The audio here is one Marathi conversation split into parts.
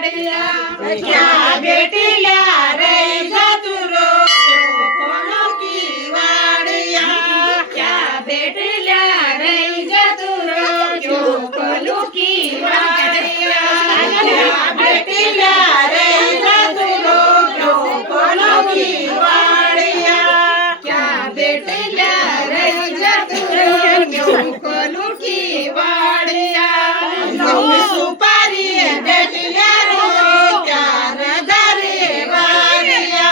वाडिया क्या भेटिल्या रे जतुरो कोणो की वाडिया क्या भेटिल्या रे जतुरो कोणो की वाडिया क्या भेटिल्या रे जतुरो कोणो की वाडिया क्या भेटिल्या रे जतुरो कोणो की वाडिया सुपारी भेटल्या रो चार दारे वारिया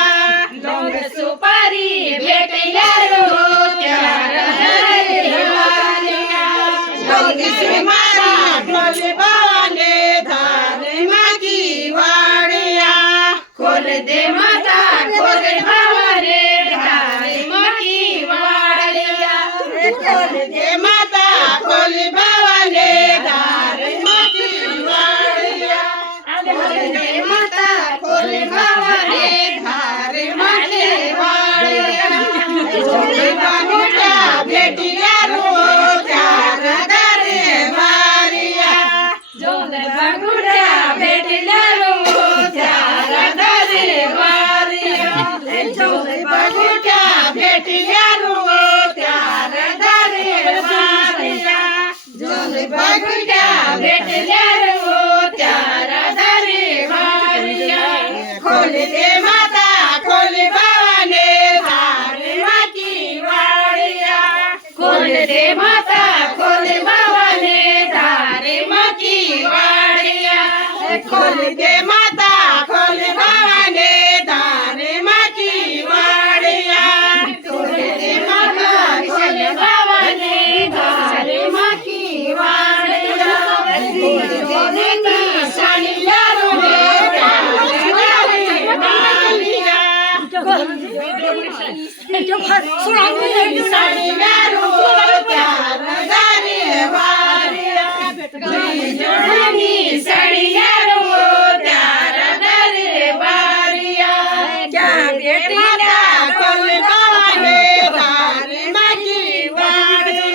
दोन सुपारी भेटल्या रो चार दारे वारिया दोन मारा ढोल बावाले धारे मागी वाडिया खोल दे माता खोल बावाले धारे मागी वाडिया खोल दे माता खोल बावाले धारे भेटिल्या रो चार दारे वारिया जोन बगुड्या भेटिल्या रो चार दारे वारिया जोन बगुड्या भेटिल्या रो चार दारे वारिया जोन बगुड्या भेटिल्या रो चार दारे वारिया खोल दे माता खोल बावाले धारे माकी वाडिया खोल दे माता खोल बावाले धारे माकी वाडिया खोल दे माता खोल बावाले धारे माकी वाडिया खोल दे माता खोल बावाले धारे माकी वाडिया खोल दे सानिया रो सानिया रो